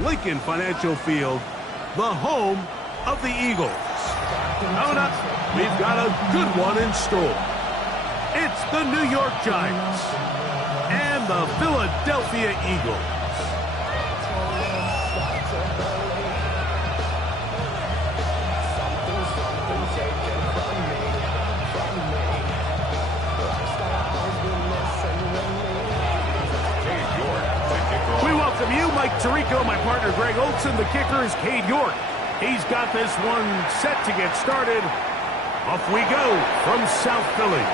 Lincoln Financial Field, the home of the Eagles. Coming up, we've got a good one in store. It's the New York Giants and the Philadelphia Eagles. We welcome you, Mike Tirico, my partner Greg Olson. The kicker is Cade York. He's got this one set to get started. Off we go from South Philly.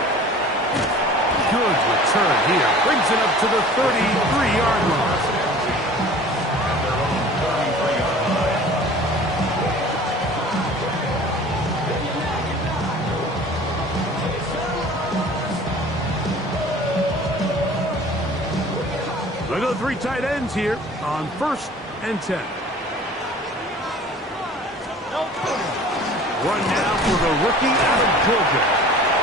Good return here. Brings it up to the 33-yard line. Look at the three tight ends here on 1st and 10. Run now for the rookie out of Georgia.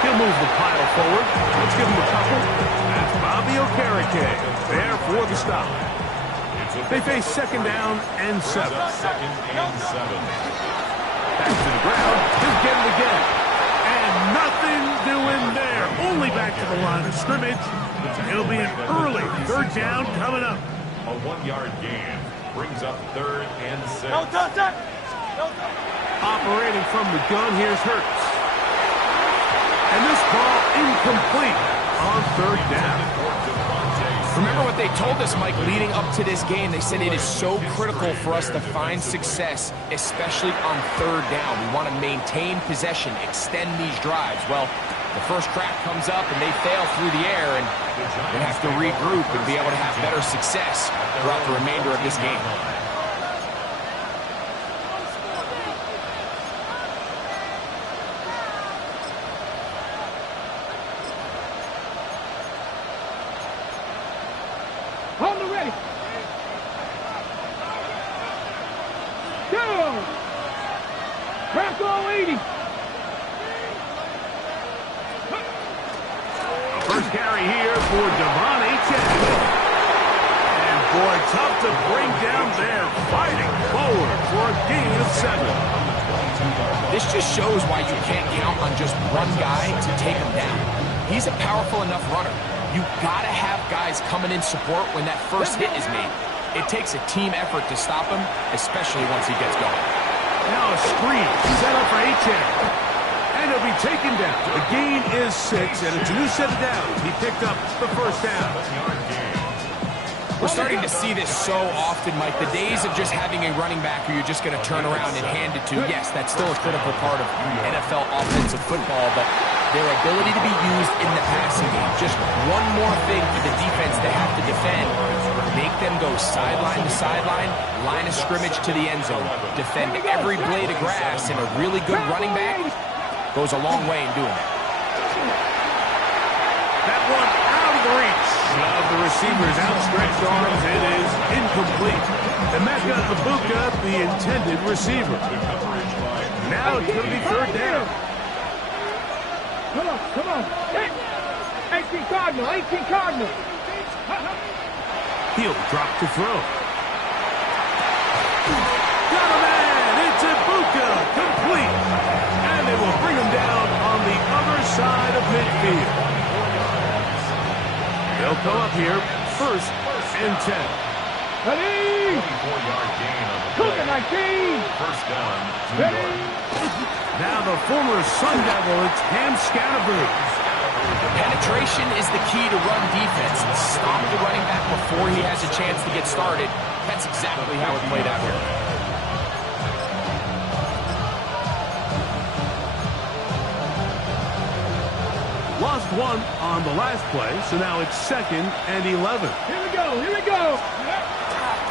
He'll move the pile forward. Let's give him a couple. That's Bobby Okereke there for the stop. They face 2nd down and 7. Back to the ground. He'll get it again. And nothing doing there. Only back to the line of scrimmage. It'll be an early 3rd down coming up. A 1-yard gain brings up 3rd and 6. Operating from the gun, here's Hurts. And this ball incomplete on 3rd down. Remember what they told us, Mike, leading up to this game. They said it is so critical for us to find success, especially on 3rd down. We want to maintain possession, extend these drives. Well, the first crack comes up and they fail through the air, and they have to regroup and be able to have better success throughout the remainder of this game. Hold it ready. Go! Bronco 80. First carry here for Devon Achane. And boy, tough to bring down there. Fighting forward for a gain of 7. This just shows why you can't count on just one guy to take him down. He's a powerful enough runner. You gotta have guys coming in support when that first hit is made. It takes a team effort to stop him, especially once he gets going. Now a screen set up for Achane. And he'll be taken down. The gain is 6, and it's a new set of downs. He picked up the 1st down. We're starting to see this so often, Mike. The days of just having a running back who you're just going to turn around and hand it to, yes, that's still a critical part of NFL offensive football, but their ability to be used in the passing game. Just one more thing for the defense they have to defend. Make them go sideline to sideline, line of scrimmage to the end zone. Defend every blade of grass, and a really good running back goes a long way in doing that. That one out of the reach of the receiver's outstretched arms. It is incomplete. Emeka Egbuka, the intended receiver. Now it's going to be 3rd down. Come on. 18 Cardinal. He'll drop to throw. Got a man. It's Egbuka. Complete. And they will bring him down on the other side of midfield. They'll come up here 1st and 10. Ready? 24-yard gain on the play. 19. 1st down. Ready? Now the former Sun Devil, it's Cam Scatterbrain. Penetration is the key to run defense. Stop the running back before he has a chance to get started. That's exactly how it played out here. Lost 1 on the last play, so now it's 2nd and 11. Here we go.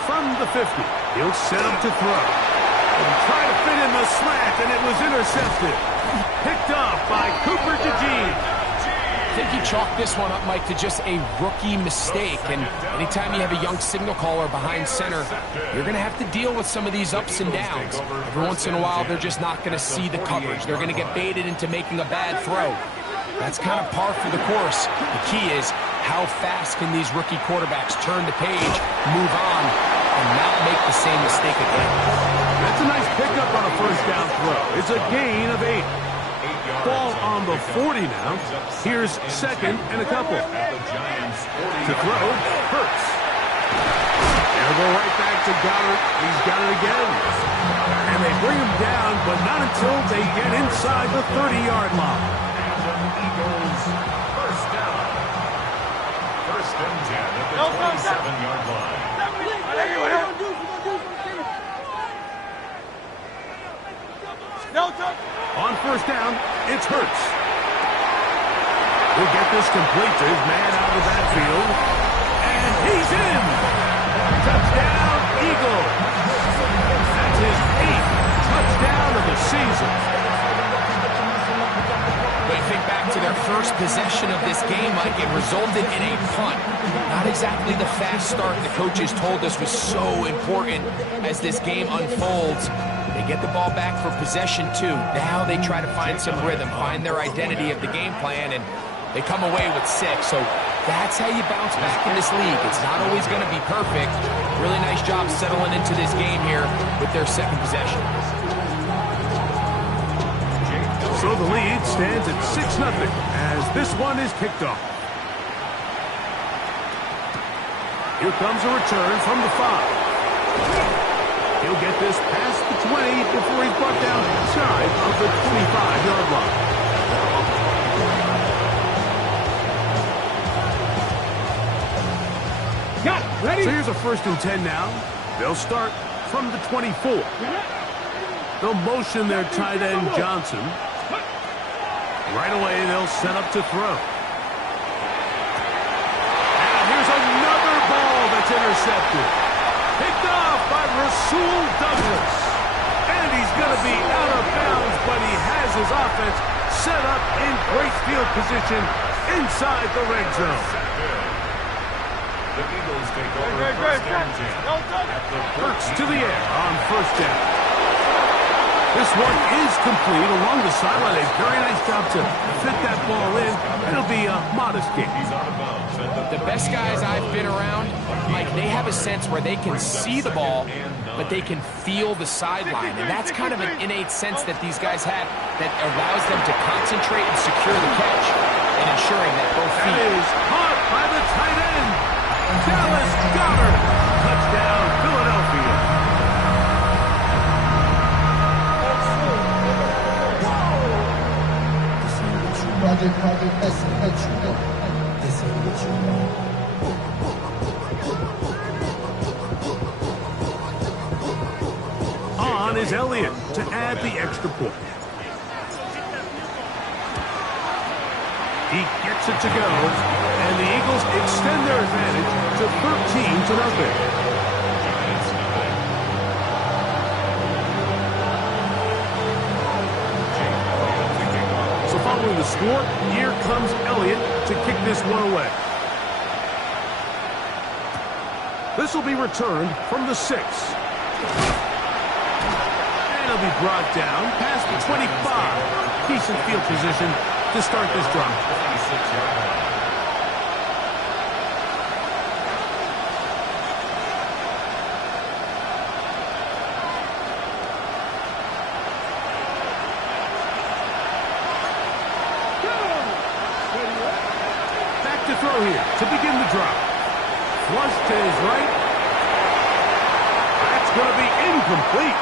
From the 50, he'll set up to throw. And try to fit in the slant, and it was intercepted. Picked off by Cooper DeJean. I think he chalked this one up, Mike, to just a rookie mistake. And anytime you have a young signal caller behind center, you're going to have to deal with some of these ups and downs. Every once in a while, they're just not going to see the coverage. They're going to get baited into making a bad throw. That's kind of par for the course. The key is how fast can these rookie quarterbacks turn the page, move on, and not make the same mistake again. That's a nice pickup on a first down throw. It's a gain of 8. Ball on the 40 now. Here's second and a couple. To throw, Hurts. They'll go right back to Goddard. He's got it again. And they bring him down, but not until they get inside the 30-yard line. Eagles first down. First and 10 at the 27-yard line. On first down, it's Hurts. He'll get this complete to his man out of the backfield. And he's in. Touchdown, Eagles. That's his 8th touchdown of the season. But you think back to their first possession of this game, Mike, it resulted in a punt. Not exactly the fast start the coaches told us was so important as this game unfolds. They get the ball back for possession two. Now they try to find some rhythm, find their identity of the game plan, and they come away with 6. So that's how you bounce back in this league. It's not always going to be perfect. Really nice job settling into this game here with their second possession. So the lead stands at 6-0 as this one is kicked off. Here comes a return from the 5. He'll get this past the 20 before he's brought down inside of the 25-yard line. Got it. Ready? So here's a first and 10 now. They'll start from the 24. They'll motion their tight end Johnson. Right away, they'll set up to throw. And here's another ball that's intercepted. Picked off by Rasul Douglas. And he's going to be out of bounds, but he has his offense set up in great field position inside the red zone. The Eagles take over first and 10. Hurts to the air on first down. This one is complete along the sideline. A very nice job to fit that ball in. It'll be a modest gain. He's out of bounds. The best guys I've been around, Mike, they have a sense where they can see the ball, but they can feel the sideline. And that's kind of an innate sense that these guys have that allows them to concentrate and secure the catch and ensuring that both That feet. is caught by the tight end, Dallas Goedert. Touchdown, Philadelphia. On is Elliott to add the extra point. He gets it to go, and the Eagles extend their advantage to 13-0. So following the score, here comes Elliott to kick this one away. This will be returned from the 6. And it'll be brought down past the 25. Decent field position to start this drive. 26-yard line. Back to throw here to begin the drive. Flush to his right. That's going to be incomplete.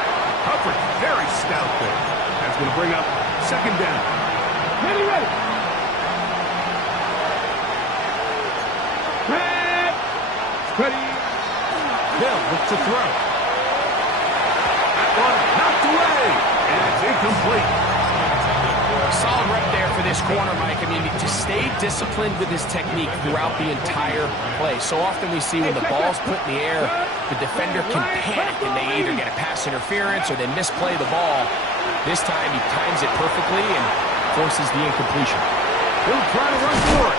Coverage very stout there. That's going to bring up second down. Ready, ready. Red. Ready. Hill looks to throw. That one knocked away. And it's incomplete. Solid rep there for this corner, Mike. I mean, to stay disciplined with his technique throughout the entire play. So often we see when the ball's put in the air, the defender can panic and they either get a pass interference or they misplay the ball. This time he times it perfectly and forces the incompletion. He'll try to run for it.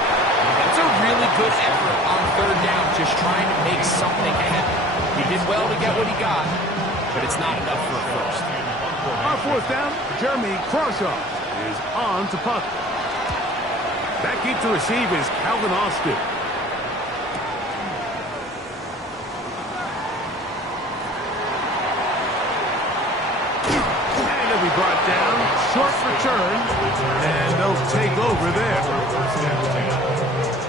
That's a really good effort on third down, just trying to make something happen. He did well to get what he got, but it's not enough for a first. On fourth down, Jeremy Crawshaw is on to punt. Back in to receive is Calvin Austin. brought down, short return, and they'll take over there. First and 10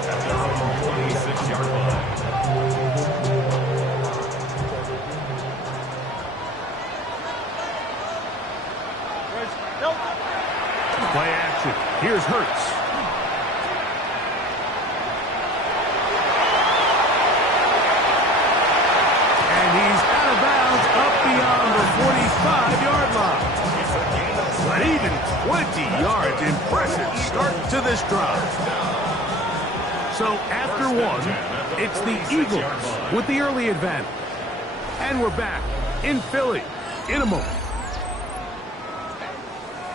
at their own 26-yard line. Play action. Here's Hurts. And he's out of bounds up beyond the 45-yard line. But even 20 yards, impressive start to this drive. So after one, it's the Eagles with the early advantage. And we're back in Philly in a moment.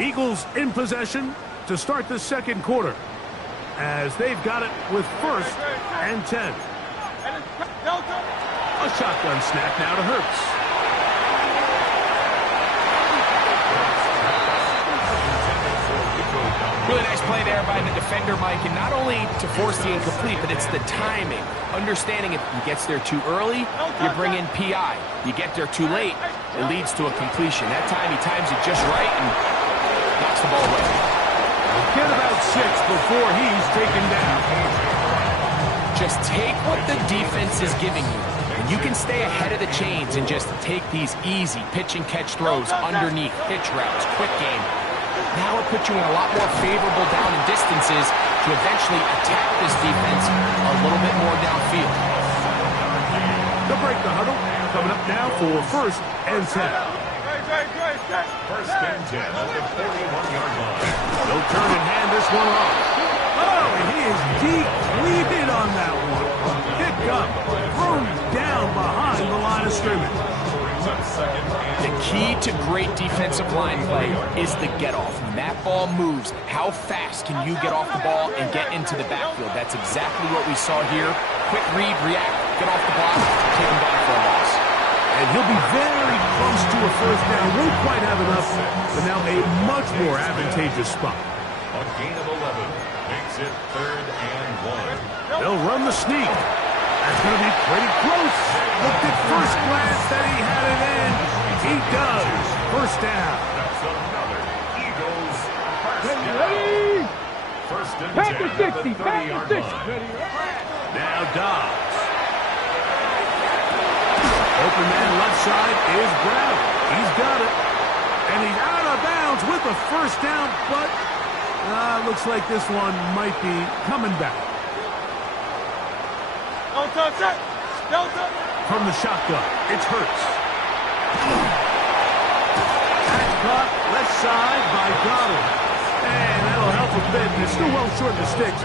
Eagles in possession to start the second quarter as they've got it with first and 10. A shotgun snap now to Hurts. Really nice play there by the defender, Mike, and not only to force the incomplete, but it's the timing. Understanding if he gets there too early, you bring in PI. You get there too late, it leads to a completion. That time he times it just right and knocks the ball away. Get about 6 before he's taken down. Just take what the defense is giving you. And you can stay ahead of the chains and just take these easy pitch and catch throws underneath, pitch routes, quick game. Now it puts you in a lot more favorable down and distances to eventually attack this defense a little bit more downfield. They'll break the huddle. Coming up now for first and 10. First and 10 at the 41-yard line. They'll turn and hand this one off. Oh, and he is depleted on that one. Picked up, thrown down behind the line of scrimmage. The key to great defensive line play is the get-off. When that ball moves, how fast can you get off the ball and get into the backfield? That's exactly what we saw here. Quick read, react, get off the block, take him back for a loss. And he'll be very close to a first down. Won't quite have enough, but now a much more advantageous spot. A gain of 11 makes it 3rd and 1. They'll run the sneak. That's going to be pretty close. Looked at first glance that he had it in. He does. First down. That's another Eagles first down. Ready? First and 10 Panther at 60, the 30-yard Panther 60. line. Now Dobbs. Open man left side is Brown. He's got it. And he's out of bounds with a first down, but looks like this one might be coming back. From the shotgun, it's Hurts. That's caught left side by Goddard. And that'll help a bit. It's still well short of the sticks.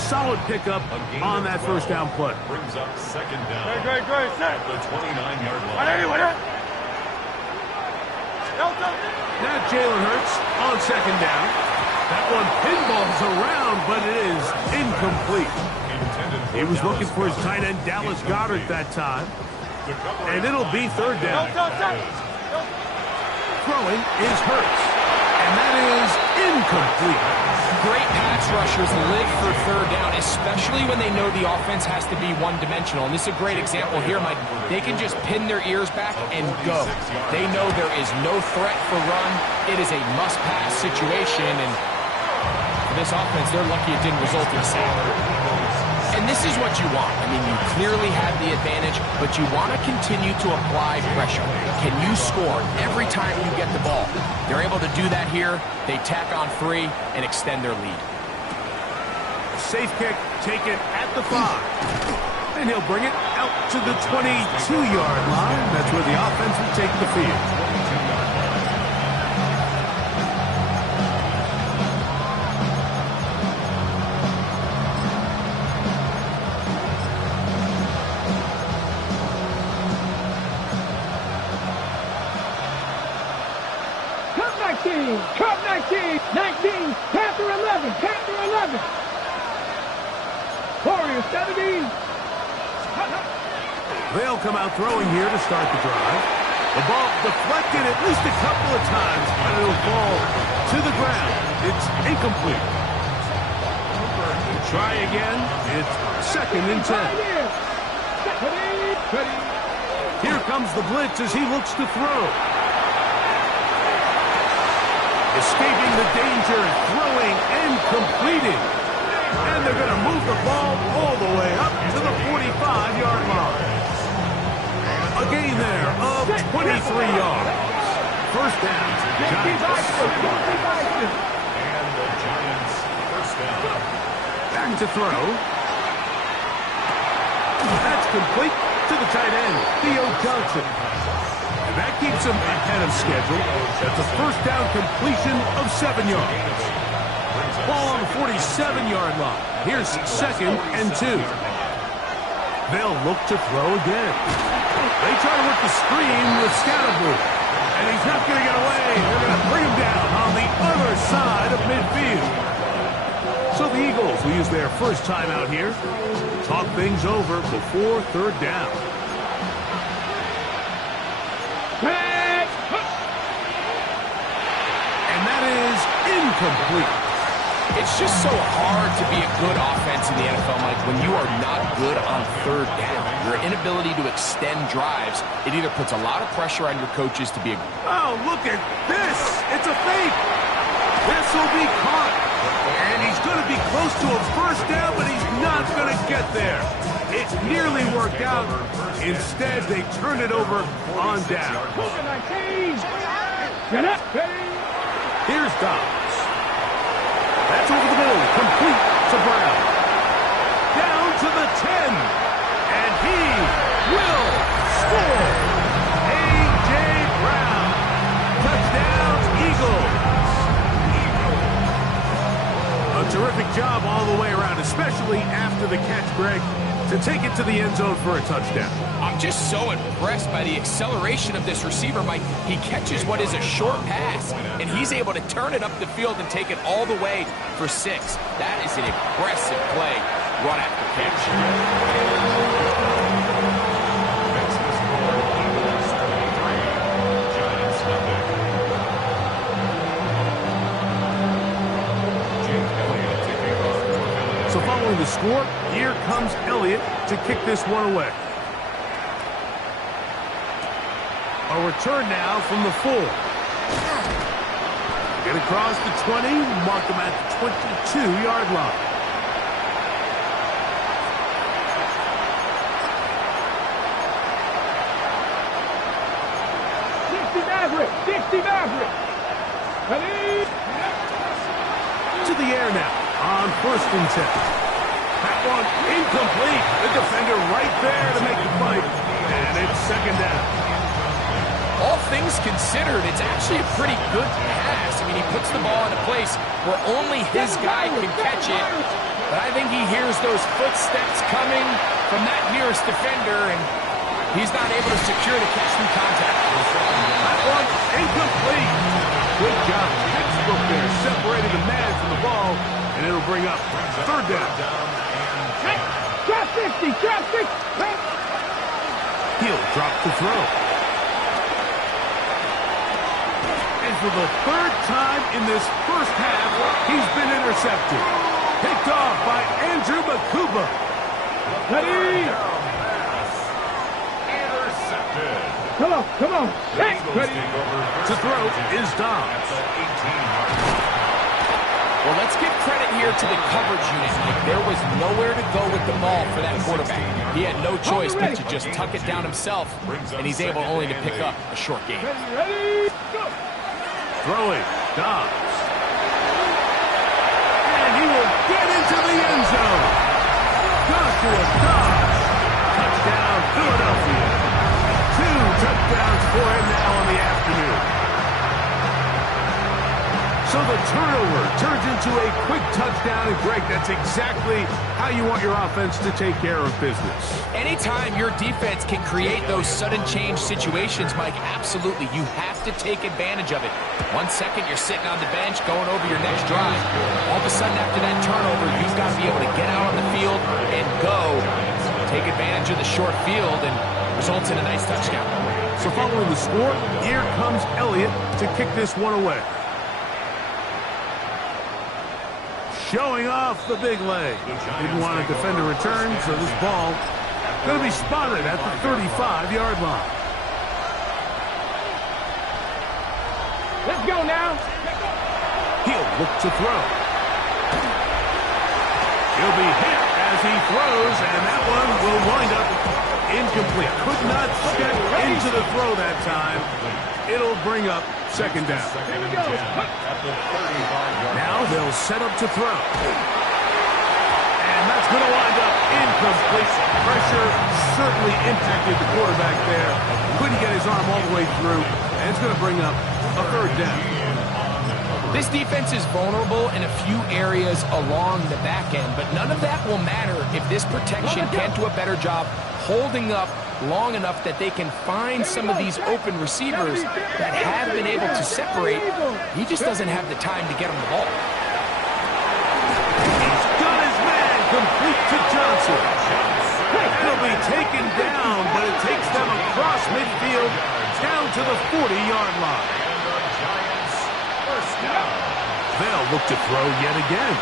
Solid pickup on that first down play. Brings up second down at the 29-yard line. Now Jalen Hurts on second down. That one pinballs around, but it is incomplete. He was looking for his tight end, Dallas Goedert, that time. And it'll be third down. Throwing is Hurts. And that is incomplete. Great pass rushers live for third down, especially when they know the offense has to be one-dimensional. And this is a great example here, Mike. They can just pin their ears back and go. They know there is no threat for run. It is a must-pass situation, and for this offense, they're lucky it didn't result in a sack. And this is what you want. I mean, you clearly have the advantage, but you want to continue to apply pressure. Can you score every time you get the ball? They're able to do that here. They tack on 3 and extend their lead. Safe kick taken at the 5. And he'll bring it out to the 22-yard line. That's where the offense will take the field. Cup 19, 19, Panther 11, Panther 11. Warriors 17. They'll come out throwing here to start the drive. The ball deflected at least a couple of times, but it'll fall to the ground. It's incomplete. Try again. It's second and 10. Here comes the blitz as he looks to throw. Escaping the danger, throwing, and completing. And they're going to move the ball all the way up to the 45-yard line. A gain there of 23 yards. First down. Giants. And the Giants first down. Back to throw. That's complete to the tight end, Theo Johnson. And that keeps him ahead of schedule. That's a first down completion of 7 yards. Ball on the 47-yard line. Here's 2nd and 2. They'll look to throw again. They try to work the screen with Scatterboo. And he's not going to get away. They're going to bring him down on the other side of midfield. So the Eagles will use their first time out here. Talk things over before 3rd down. And that is incomplete. It's just so hard to be a good offense in the NFL, Mike, when you are not good on 3rd down. Your inability to extend drives, it either puts a lot of pressure on your coaches to be a... Oh, look at this. It's a fake. This will be caught. And he's going to be close to a first down, but he's not going to get there. It nearly worked out. Instead, they turn it over on down. Here's Dobbs. That's over the middle, complete to Brown. Down to the 10. And he will score. A.J. Brown. Touchdown, Eagles. A terrific job all the way around, especially after the catch, Greg, to take it to the end zone for a touchdown. I'm just so impressed by the acceleration of this receiver, Mike. He catches what is a short pass, and he's able to turn it up the field and take it all the way for 6. That is an impressive play, run after catch. Giants nothing. Jake Elliott taking off for Philadelphia. So following the score, here comes Elliott to kick this one away. A return now from the 4. Get across the 20, mark him at the 22-yard line. To the air now on 1st and 10. That one incomplete. The defender right there to make the fight. And it's 2nd down. All things considered, it's actually a pretty good pass. I mean, he puts the ball in a place where only his guy can catch it. But I think he hears those footsteps coming from that nearest defender, and he's not able to secure the catch through contact. That one incomplete. Good job. Textbook there. Separated the man from the ball, and it'll bring up 3rd down. Drop 60, drop 60. He'll drop the throw. And for the 3rd time in this first half, he's been intercepted. Picked off by Andrew Makuba. Ready? Intercepted. Come on, come on. Hey, Eagles ready? take over To throw is Dobbs. at the 18-yard line. Well, let's give credit here to the coverage unit. There was nowhere to go with the ball for that quarterback. He had no choice but to just tuck it down himself, and he's able only to pick up a short gain. Ready? Go. Throwing, Dobbs. And he will get into the end zone. Joshua Dobbs. Touchdown, Philadelphia. 2 touchdowns for him now on the afternoon. So the turnover turns into a quick touchdown, and Greg, that's exactly how you want your offense to take care of business. Anytime your defense can create those sudden change situations, Mike, absolutely, you have to take advantage of it. 1 second, you're sitting on the bench going over your next drive. All of a sudden, after that turnover, you've got to be able to get out on the field and go. Take advantage of the short field, and results in a nice touchdown. So following the score, here comes Elliott to kick this one away. Showing off the big leg. Didn't want a defender return, so this ball going to be spotted at the 35-yard line. Let's go now. He'll look to throw. He'll be hit as he throws, and that one will wind up incomplete. Could not step into the throw that time. It'll bring up second down. Here we go. Now they'll set up to throw. And that's going to wind up incomplete. Pressure certainly impacted the quarterback there. Couldn't get his arm all the way through, and it's going to bring up a third down. This defense is vulnerable in a few areas along the back end, but none of that will matter if this protection can't do a better job holding up long enough that they can find some of these open receivers that have been able to separate. He just doesn't have the time to get him the ball. He's got his man complete to Johnson. He'll be taken down, but it takes them across midfield down to the 40-yard line. They'll look to throw yet again.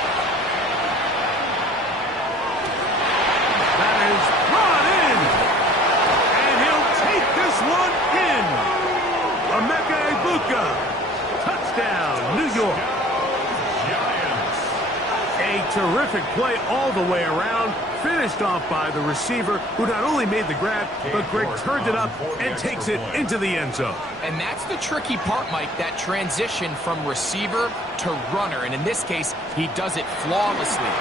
That is brought in. And he'll take this one in. Emeka Egbuka. Touchdown, New York. A terrific play all the way around. Finished off by the receiver, who not only made the grab, but Greg turned it up and takes it into the end zone. And that's the tricky part, Mike, that transition from receiver to runner. And in this case, he does it flawlessly.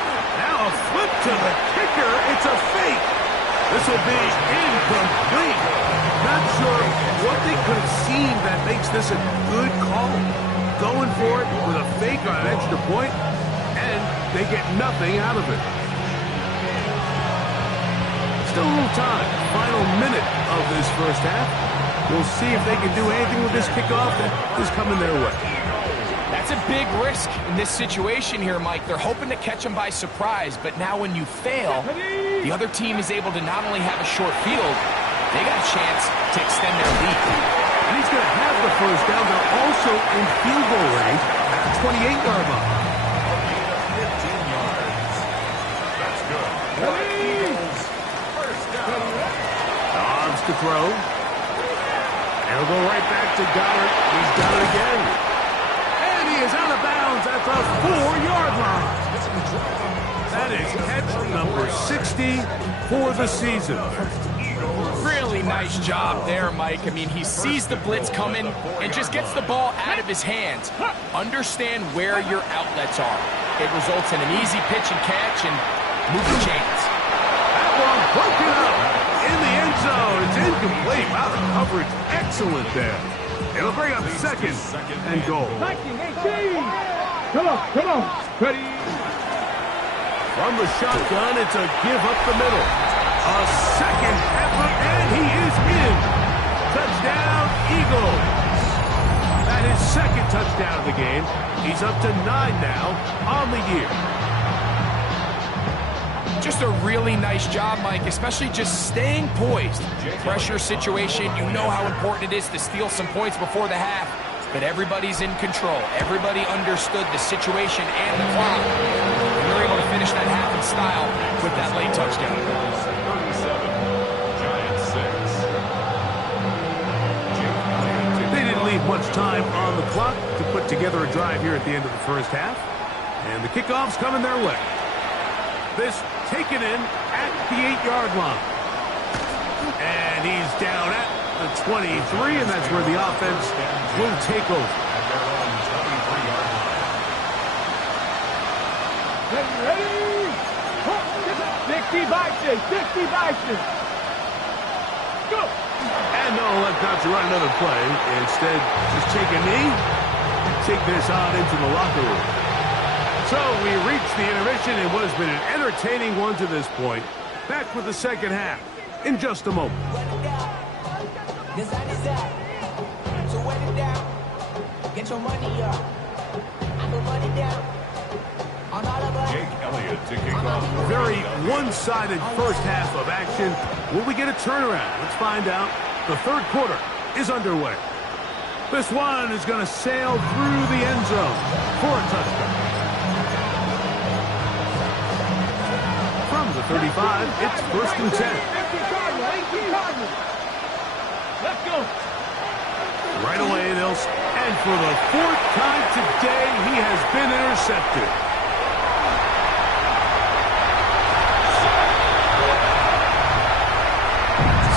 Now a flip to the kicker. It's a fake. This will be incomplete. Not sure what they could have seen that makes this a good call. Going for it with a fake on an extra point, and they get nothing out of it. Still a little time. Final minute of this first half. We'll see if they can do anything with this kickoff that is coming their way. That's a big risk in this situation here, Mike. They're hoping to catch him by surprise, but now when you fail, the other team is able to not only have a short field, they got a chance to extend their lead. And he's going to have the first down. They're also in field goal range at the 28-yard line. 15 yards. That's good. First down. Dobbs to throw. And he'll go right back to Goddard. He's got it again. And he is out of bounds at the 4-yard line. That is catch number 60 for the season. Really nice job there, Mike. I mean, he sees the blitz coming and just gets the ball out of his hands. Understand where your outlets are. It results in an easy pitch and catch and move the chains. That one broken up in the end zone. It's incomplete. Wow, the coverage excellent there. It'll bring up second and goal. 1918. Come on. Ready. From the shotgun, it's a give up the middle. A second effort, and he is in. Touchdown, Eagles. That is second touchdown of the game. He's up to 9 now on the year. Just a really nice job, Mike, especially just staying poised. Pressure situation, you know how important it is to steal some points before the half, but everybody's in control. Everybody understood the situation and the clock. And they're able to finish that half in style with that late touchdown. 37, Giants 6. They didn't leave much time on the clock to put together a drive here at the end of the first half. And the kickoff's coming their way. This taken in at the 8-yard line. And he's down at the 23, and that's where the offense will take over. Ready. 60 Bison. Go. And they'll let Dodger run another play. Instead, just take a knee and take this on into the locker room. So we reach the intermission in what has been an entertaining one to this point. Back with the second half in just a moment. So wet it down. Get your money up. I go money down. On all of us. Jake Elliott to kick off. Very one-sided first half of action. Will we get a turnaround? Let's find out. The third quarter is underway. This one is going to sail through the end zone for a touchdown. From the 35, it's first and 10. 18 Cardinals. Let's go. Right away, they'll house, and for the 4th time today, he has been intercepted.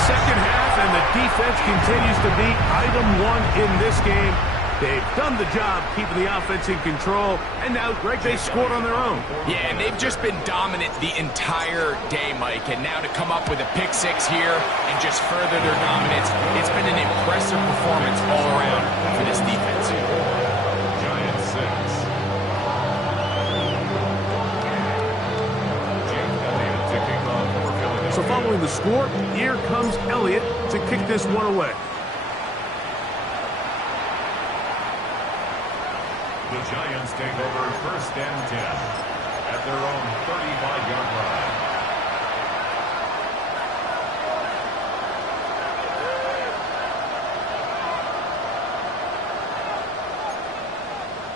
Second half, and the defense continues to be item one in this game. They've done the job keeping the offense in control, and now, Greg, they scored on their own. Yeah, and they've just been dominant the entire day, Mike. And now to come up with a pick six here and just further their dominance, it's been an impressive performance all around for this defense. Giants 6. Jake Elliott to kick off for Philadelphia. So following the score, here comes Elliott to kick this one away. The Giants take over 1st and 10 at their own 35-yard line.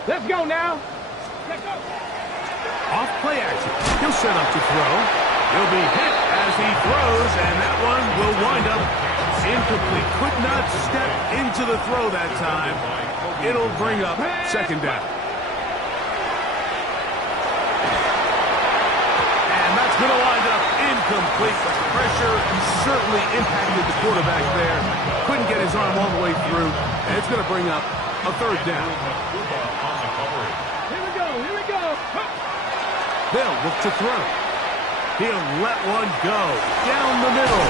Let's go now. Let's go. Off play action. He'll set up to throw. He'll be hit as he throws, and that one will wind up incomplete. Could not step into the throw that time. It'll bring up 2nd down. And that's going to wind up incomplete. Pressure certainly impacted the quarterback there. Couldn't get his arm all the way through. And it's going to bring up a 3rd down. Here we go. Here we go. They'll look to throw. He'll let one go down the middle.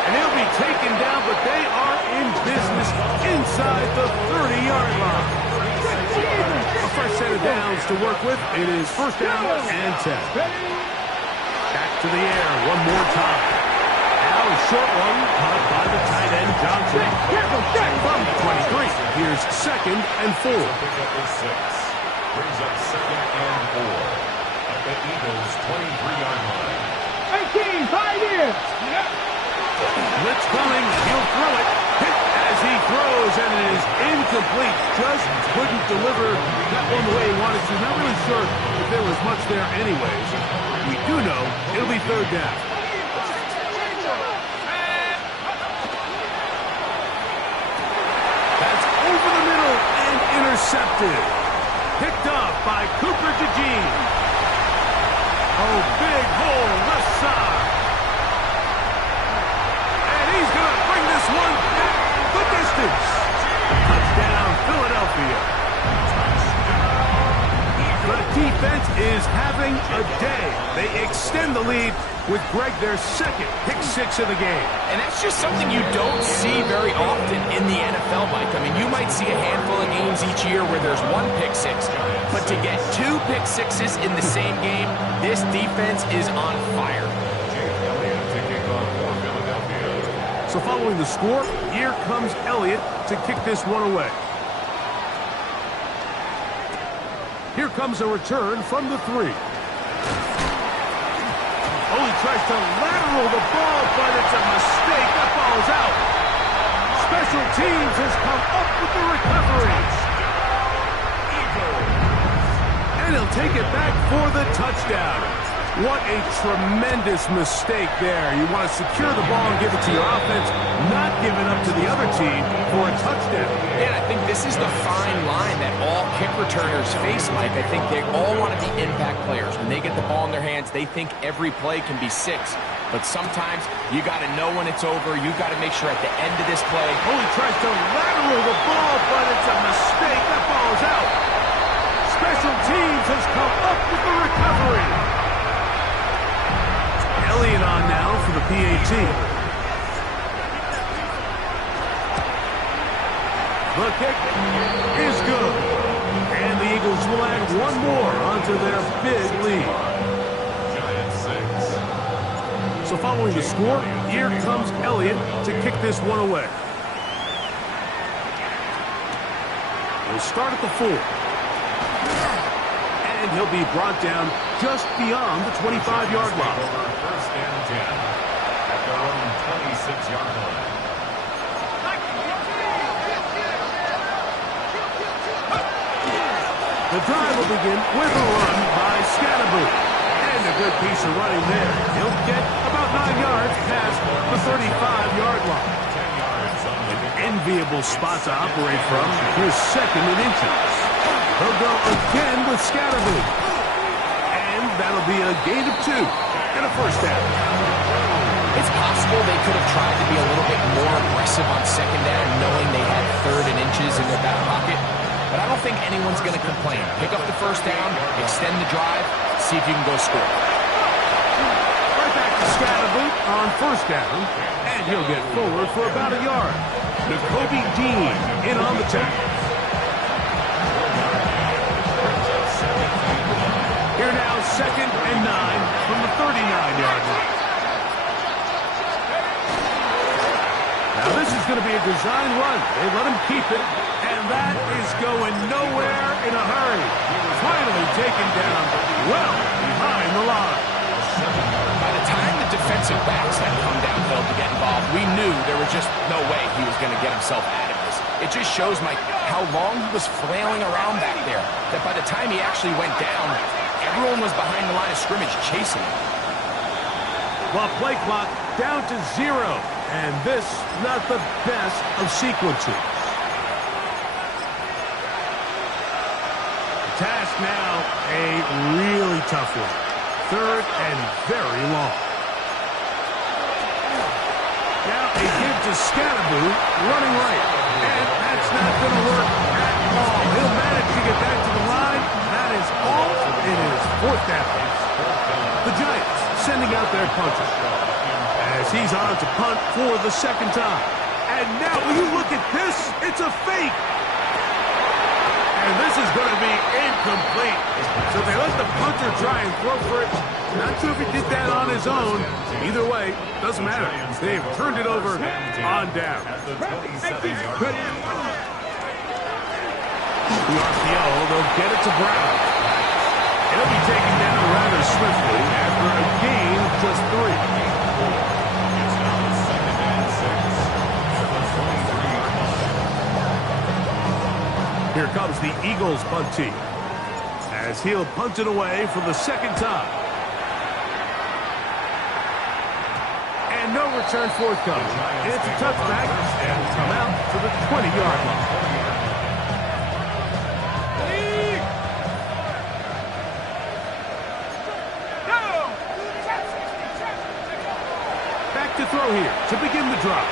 And he'll be taken down, but they are in business inside the 30-yard line. A fresh set of downs to work with. It is 1st down and 10. Back to the air one more time. Now a short one caught by the tight end, Johnson. From 23. Here's 2nd and 4. Pick up is 6. Brings up 2nd and 4 at the Eagles' 23-yard line. 18, 5 years. Blitz coming, he'll throw it. Hit as he throws, and it is incomplete. Just couldn't deliver that one the way he wanted to. Not really sure if there was much there anyways. We do know it'll be 3rd down. That's over the middle and intercepted. Picked up by Cooper DeJean. Oh, big hole left side. He's going to bring this one back the distance. Touchdown, Philadelphia. The defense is having a day. They extend the lead with, Greg, their 2nd pick six of the game. And that's just something you don't see very often in the NFL, Mike. I mean, you might see a handful of games each year where there's 1 pick six. But to get 2 pick sixes in the same game, this defense is on fire. Jake Elliott to kick off for Philadelphia. So following the score, here comes Elliott to kick this one away. Here comes a return from the 3. Oh, he tries to lateral the ball, but it's a mistake. That ball's out. Special teams has come up with the recovery. And he'll take it back for the touchdown. What a tremendous mistake there. You want to secure the ball and give it to your offense, not give it up to the other team for a touchdown. And I think this is the fine line that all kick returners face, Mike. I think they all want to be impact players. When they get the ball in their hands, they think every play can be 6. But sometimes you got to know when it's over. You got to make sure at the end of this play. Oh, he tries to lateral the ball, but it's a mistake. That ball's out. Special teams has come up with the recovery. Elliott on now for the PAT. The kick is good. And the Eagles will add one more onto their big lead. Giants 6. So following the score, here comes Elliott to kick this one away. He'll start at the 4. And he'll be brought down just beyond the 25-yard line. 1st and 10 at their own 26-yard line. The drive will begin with a run by Scatterboot. And a good piece of running there. He'll get about 9 yards past the 35-yard line. 10 yards on the An enviable spot to operate from. Here's 2nd and inches. He'll go again with Scatterboo. And that'll be a gain of 2 and a first down. It's possible they could have tried to be a little bit more aggressive on 2nd down, knowing they had 3rd and inches in their back pocket. But I don't think anyone's going to complain. Pick up the first down, extend the drive, see if you can go score. Right back to Scatterboo on 1st down, and he'll get forward for about a yard. Nakobe Dean in on the tackle. Here now, 2nd and 9 from the 39-yard line. Now this is going to be a design run. They let him keep it, and that is going nowhere in a hurry. Finally taken down well behind the line. By the time the defensive backs had come downhill to get involved, we knew there was just no way he was going to get himself out of this. It just shows, Mike, how long he was flailing around back there, that by the time he actually went down, everyone was behind the line of scrimmage chasing him. While play clock down to 0, and this not the best of sequences. The task now a really tough one. 3rd and very long. Now a give to Scatterboo, running right. And that's not going to work at all. He'll manage to get back to the line. That is all. It is 4th down. The Giants sending out their punter as he's on to punt for the 2nd time. And now, will you look at this? It's a fake. And this is going to be incomplete. So they let the punter try and throw for it. Not sure if he did that on his own. Either way, doesn't matter. They've turned it over on down. The RPO, they'll get it to Brown. It'll be taken down rather swiftly after a gain of just 3. Here comes the Eagles punt team as he'll punt it away for the 2nd time. And no return forthcoming. It's a touchback and will come out to the 20-yard line. Back to throw here to begin the drive.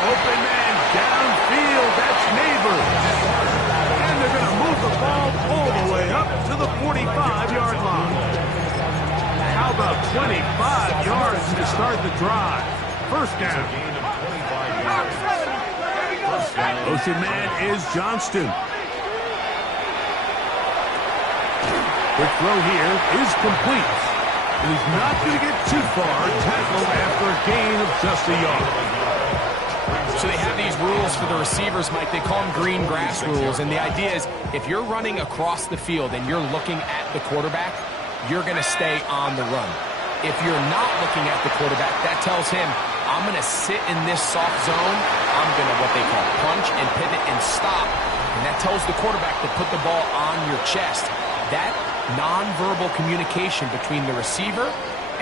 Open man downfield. That's Neighbors. And they're going to move the ball all the way up to the 45-yard line. How about 25 yards to start the drive? First down. Motion man is Johnston. Quick throw here is complete. He's not going to get too far. Tackled after a gain of just a yard. So they have these rules for the receivers, Mike. They call them green grass rules. And the idea is if you're running across the field and you're looking at the quarterback, you're going to stay on the run. If you're not looking at the quarterback, that tells him, I'm going to sit in this soft zone. I'm going to what they call punch and pivot and stop. And that tells the quarterback to put the ball on your chest. That nonverbal communication between the receiver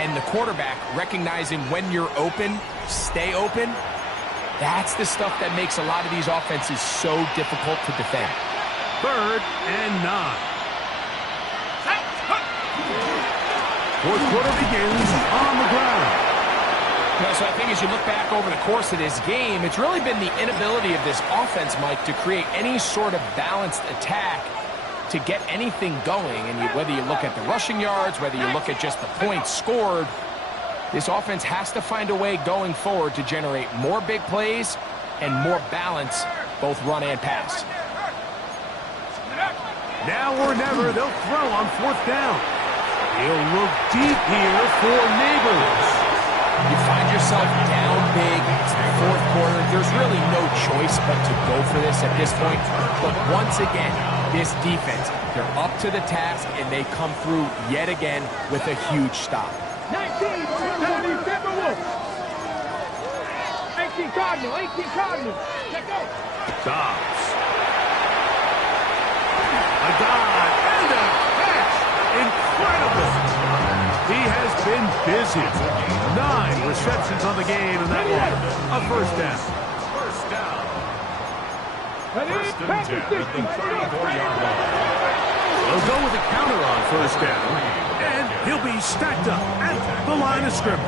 and the quarterback, recognizing when you're open, stay open, that's the stuff that makes a lot of these offenses so difficult to defend. 3rd and 9. Fourth quarter begins on the ground. So I think as you look back over the course of this game, it's really been the inability of this offense, Mike, to create any sort of balanced attack to get anything going. And whether you look at the rushing yards, whether you look at just the points scored, this offense has to find a way going forward to generate more big plays and more balance, both run and pass. Now or never, they'll throw on 4th down. He'll look deep here for Neighbors. You find yourself down big. It's the 4th quarter. There's really no choice but to go for this at this point. But once again, this defense, they're up to the task, and they come through yet again with a huge stop. 19 Timberwolves. 18 Cardinal. 18 Cardinal. Check out. Dobbs. A dive and a catch. Incredible. He has been busy. 9 receptions on the game, and that one a first down. First and 10 at the 34-yard line. They'll go with a counter on first down, and he'll be stacked up at the line of scrimmage.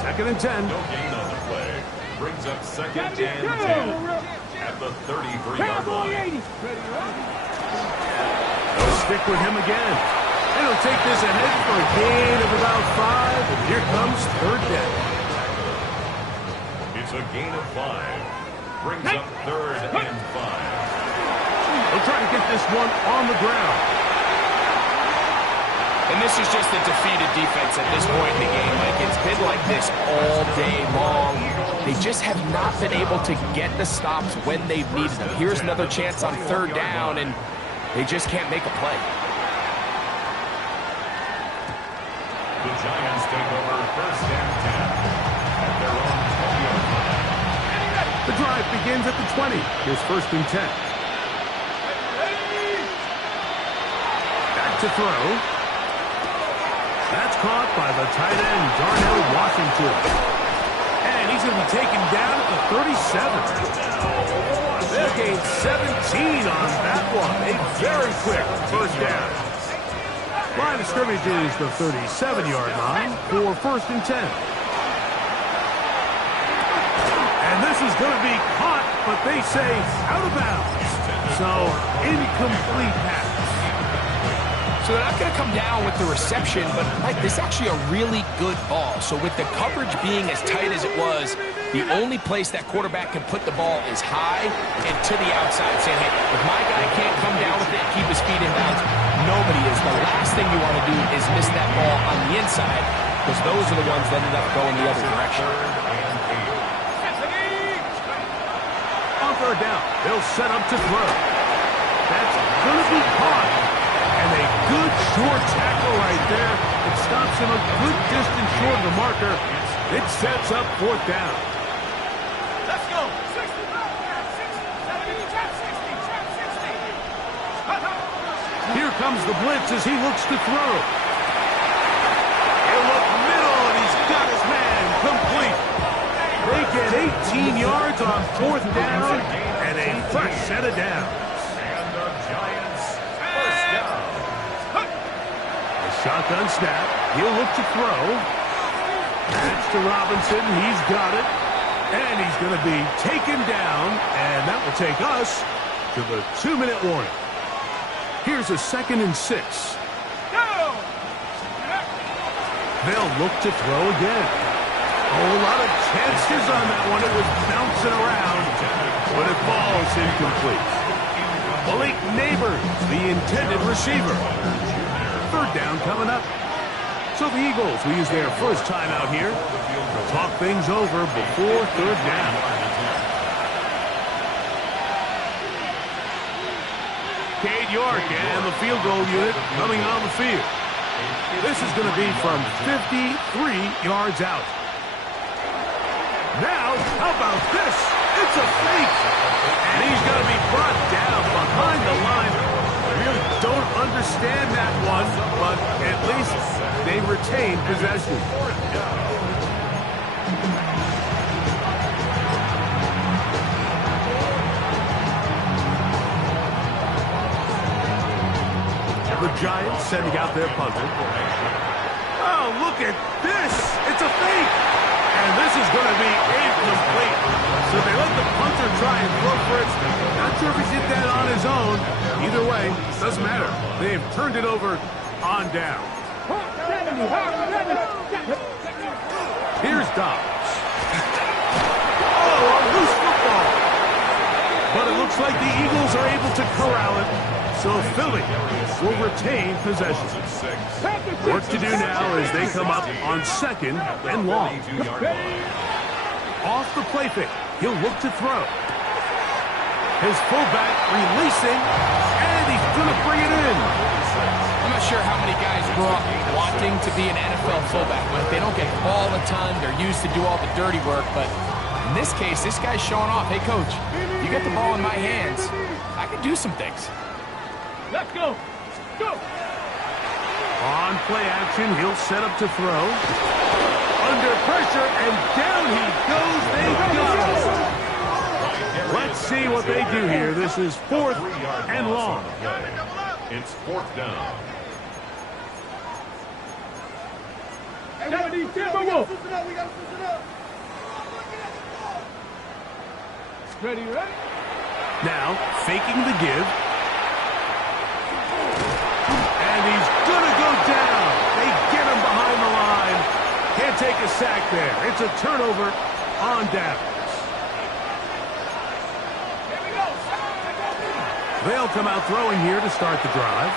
Second and 10. No gain on the play. Brings up second and 10 at the 33-yard line. They'll stick with him again. And he'll take this ahead for a gain of about 5, and here comes third down. It's a gain of 5. Brings up third and 5. They'll try to get this one on the ground. And this is just a defeated defense at this point in the game, Mike. It's been like this all day long. They just have not been able to get the stops when they've needed them. Here's another chance on third down, and they just can't make a play. The Giants take over first and 10 at their own 20-yard line. The drive begins at the 20. Here's first and 10. Back to throw. That's caught by the tight end, Darnell Washington. And he's going to be taken down at the 37. They'll gain 17 on that one. A very quick first down. Line of scrimmage is the 37-yard line for first and 10. And this is going to be caught, but they say out of bounds. So, incomplete pass. So they're not going to come down with the reception, but, Mike, this is actually a really good ball. So with the coverage being as tight as it was, the only place that quarterback can put the ball is high and to the outside, saying, hey, if my guy can't come down with it and keep his feet in bounds, nobody is. The last thing you want to do is miss that ball on the inside, because those are the ones that end up going the other direction. On third down, they'll set up to throw. That's going to be caught. And a good short tackle right there. It stops him a good distance short of the marker. It sets up fourth down. Let's go. 60. Here comes the blitz as he looks to throw. He'll look middle, and he's got his man complete. They get 18 yards on fourth down and a fresh set of downs. And the Giants first down. Shotgun snap. He'll look to throw. That's to Robinson. He's got it. And he's going to be taken down. And that will take us to the 2-minute warning. Here's a 2nd and 6. They'll look to throw again. Oh, a lot of chances on that one. It was bouncing around, but it falls incomplete. Malik Neighbors, the intended receiver. Third down coming up. So the Eagles will use their first time out here to talk things over before third down. Cade York and the field goal unit coming on the field. This is going to be from 53 yards out. Now, how about this? It's a fake. And he's going to be brought down behind the line. Really don't understand that one, but at least they retain possession. The Giants sending out their punter. Oh, look at this! It's a fake! And this is going to be incomplete. So they let the punter try and throw for it. Not sure if he did that on his own. Either way, doesn't matter. They've turned it over on down. Here's Dobbs. Oh, a loose football. But it looks like the Eagles are able to corral it. So Philly will retain possession. Work to do now as they come up on 2nd and long. Off the play fake. He'll look to throw. His fullback releasing, and he's going to bring it in. I'm not sure how many guys grew up wanting to be an NFL fullback, but they don't get the ball a ton. They're used to do all the dirty work, but in this case, this guy's showing off. Hey, coach, you get the ball in my hands, I can do some things. Let's go. Go. On play action, he'll set up to throw. Under pressure, and down he goes. They got him. Let's see what they do here. This is 4th and long. It's 4th down. Ready, right? Now, faking the give. And he's going to go down. They get him behind the line. Can't take a sack there. It's a turnover on downs. They'll come out throwing here to start the drive.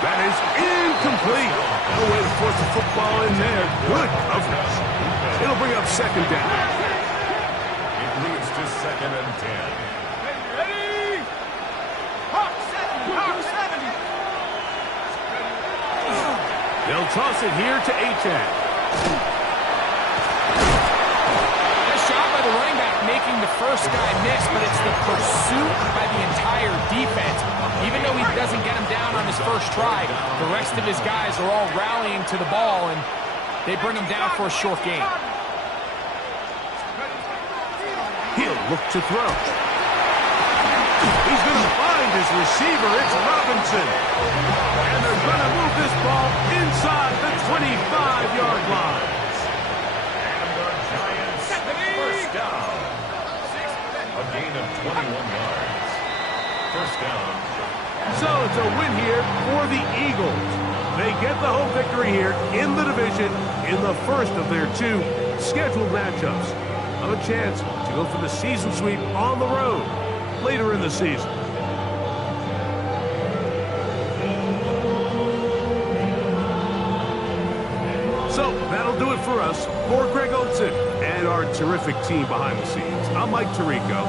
That is incomplete. No way to force the football in there. Good coverage. It'll bring up 2nd down. It leads to 2nd and 10. Ready? Hawk 70. Hawk 70. They'll toss it here to Achane. Nice job by the running back making the first guy miss, but it's the pursuit by the entire defense. Even though he doesn't get him down on his first try, the rest of his guys are all rallying to the ball, and they bring him down for a short gain. He'll look to throw. He's going to find his receiver. It's Robinson. And they're going to move this ball inside the 25-yard line. And the Giants, 1st down. A gain of 21 yards. 1st down. So it's a win here for the Eagles. They get the home victory here in the division in the first of their 2 scheduled matchups. Have a chance to go for the season sweep on the road later in the season. So that'll do it for us. For Greg Olsen and our terrific team behind the scenes, I'm Mike Tirico.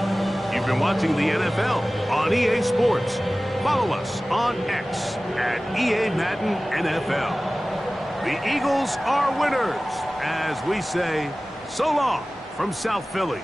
You've been watching the NFL on EA Sports. Follow us on X at EA Madden NFL. The Eagles are winners, as we say so long from South Philly.